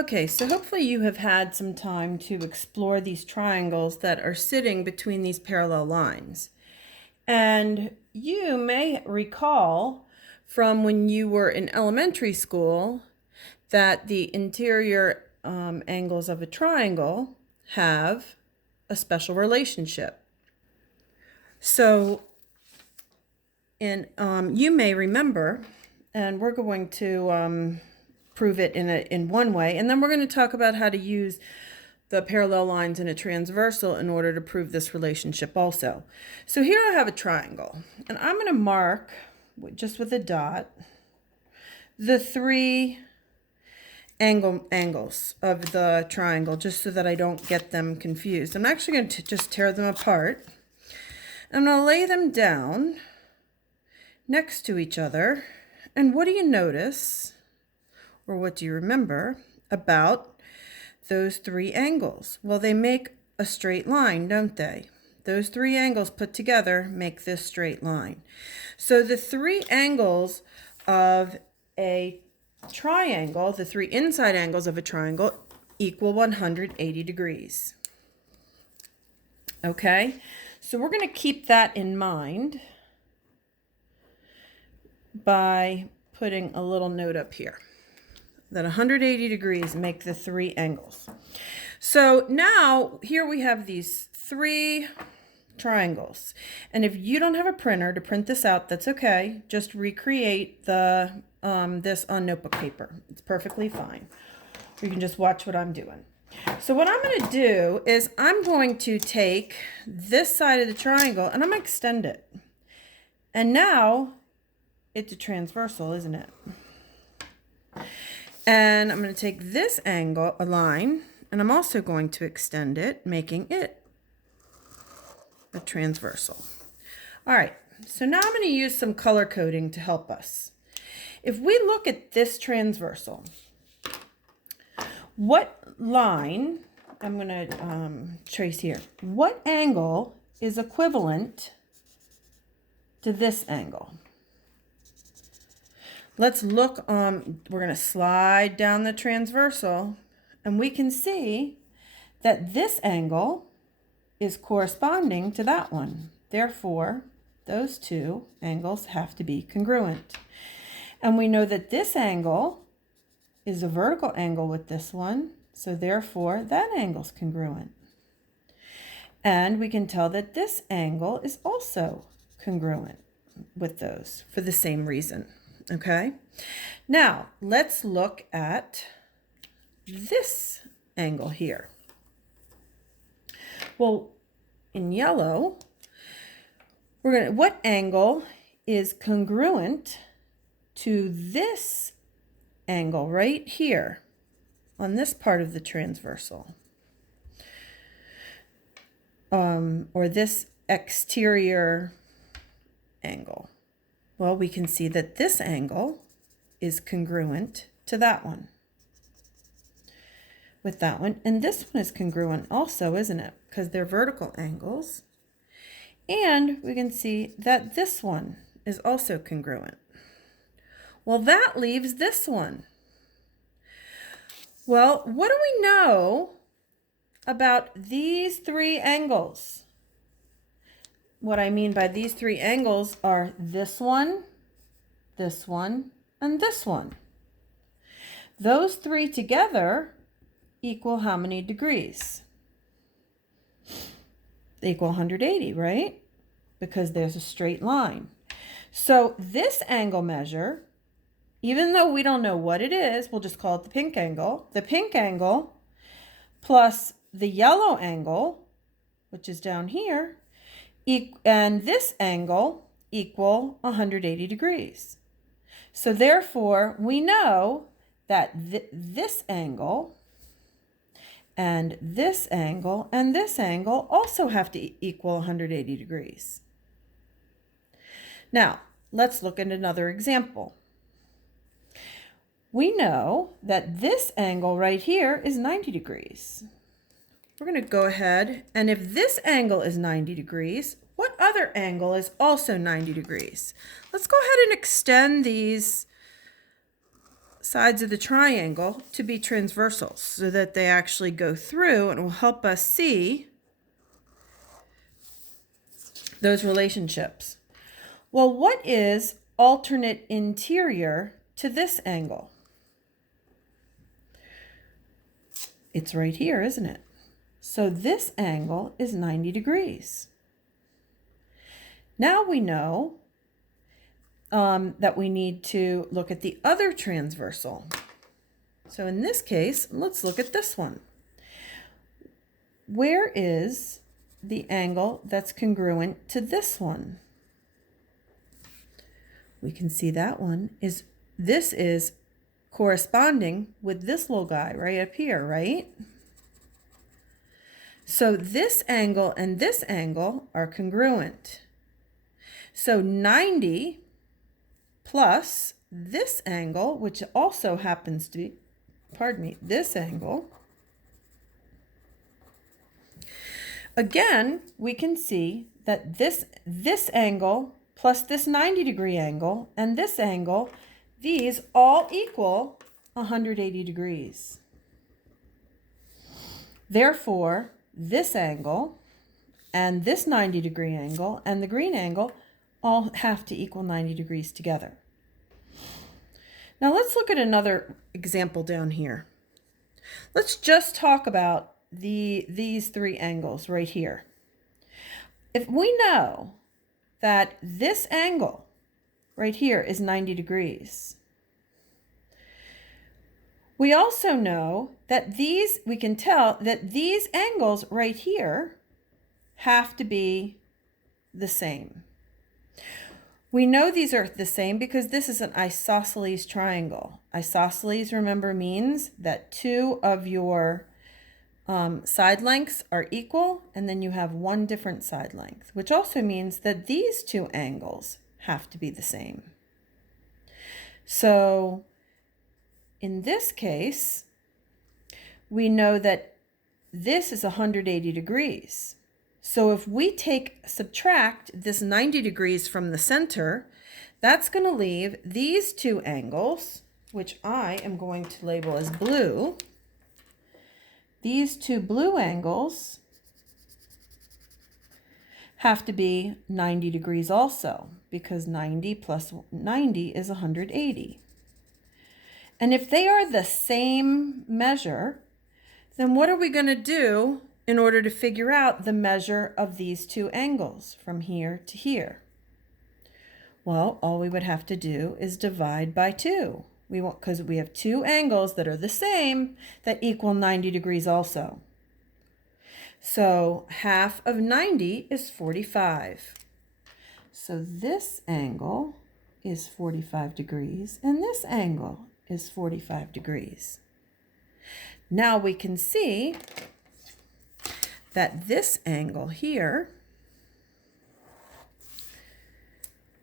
Okay, so hopefully you have had some time to explore these triangles that are sitting between these parallel lines. And you may recall from when you were in elementary school that the interior angles of a triangle have a special relationship. So you may remember, and we're going to prove it in one way, and then we're going to talk about how to use the parallel lines in a transversal in order to prove this relationship also. So here I have a triangle, and I'm going to mark, just with a dot, the three angles of the triangle, just so that I don't get them confused. I'm actually going to just tear them apart. I'm going to lay them down next to each other. And what do you notice, or what do you remember about those three angles? Well, they make a straight line, don't they? Those three angles put together make this straight line. So the three angles of a triangle, the three inside angles of a triangle, equal 180 degrees. Okay, so we're going to keep that in mind by putting a little note up here that 180 degrees make the three angles. So now here we have these three triangles. And if you don't have a printer to print this out, that's okay. Just recreate this on notebook paper. It's perfectly fine. Or you can just watch what I'm doing. So what I'm going to do is I'm going to take this side of the triangle and I'm going to extend it. And now it's a transversal, isn't it? And I'm going to take this angle, a line, and I'm also going to extend it, making it a transversal. All right, so now I'm going to use some color coding to help us. If we look at this transversal, what line, I'm going to trace here, what angle is equivalent to this angle? Let's look, we're going to slide down the transversal, and we can see that this angle is corresponding to that one. Therefore, those two angles have to be congruent. And we know that this angle is a vertical angle with this one, so therefore that angle's congruent. And we can tell that this angle is also congruent with those for the same reason. Okay, now let's look at this angle here. Well, in yellow, what angle is congruent to this angle right here on this part of the transversal? Or this exterior angle? Well, we can see that this angle is congruent to that one, with that one. And this one is congruent also, isn't it? Because they're vertical angles. And we can see that this one is also congruent. Well, that leaves this one. Well, what do we know about these three angles? What I mean by these three angles are this one, and this one. Those three together equal how many degrees? They equal 180, right? Because there's a straight line. So this angle measure, even though we don't know what it is, we'll just call it the pink angle. The pink angle plus the yellow angle, which is down here, and this angle equal 180 degrees. So therefore, we know that this angle and this angle and this angle also have to equal 180 degrees. Now, let's look at another example. We know that this angle right here is 90 degrees. We're going to go ahead, and if this angle is 90 degrees, what other angle is also 90 degrees? Let's go ahead and extend these sides of the triangle to be transversal so that they actually go through and will help us see those relationships. Well, what is alternate interior to this angle? It's right here, isn't it? So this angle is 90 degrees. Now we know that we need to look at the other transversal. So in this case, let's look at this one. Where is the angle that's congruent to this one? We can see that one is, this is corresponding with this little guy right up here, right? So this angle and this angle are congruent. So 90 plus this angle, which also happens to be, pardon me, this angle. Again, we can see that this angle plus this 90-degree angle and this angle, these all equal 180 degrees. Therefore, this angle and this 90-degree angle and the green angle all have to equal 90 degrees together. Now let's look at another example down here. Let's just talk about these three angles right here. If we know that this angle right here is 90 degrees, we also know that we can tell that these angles right here have to be the same. We know these are the same because this is an isosceles triangle. Isosceles, remember, means that two of your side lengths are equal, and then you have one different side length, which also means that these two angles have to be the same. So in this case, we know that this is 180 degrees. So if we subtract this 90 degrees from the center, that's going to leave these two angles, which I am going to label as blue. These two blue angles have to be 90 degrees also, because 90 plus 90 is 180. And if they are the same measure, then what are we going to do in order to figure out the measure of these two angles from here to here? Well, all we would have to do is divide by 2. Because we have two angles that are the same that equal 90 degrees also. So half of 90 is 45. So this angle is 45 degrees and this angle is 45 degrees. Now we can see that this angle here,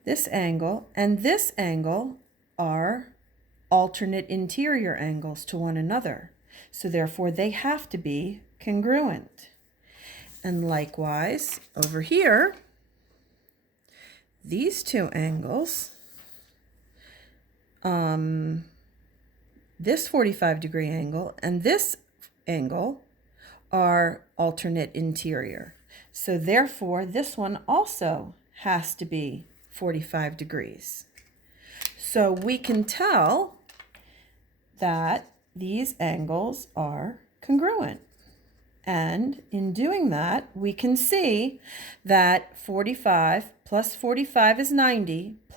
this angle and this angle are alternate interior angles to one another. So therefore they have to be congruent. And likewise over here, these two angles, this 45-degree angle and this angle are alternate interior. So therefore this one also has to be 45 degrees. So we can tell that these angles are congruent. And in doing that, we can see that 45 plus 45 is 90,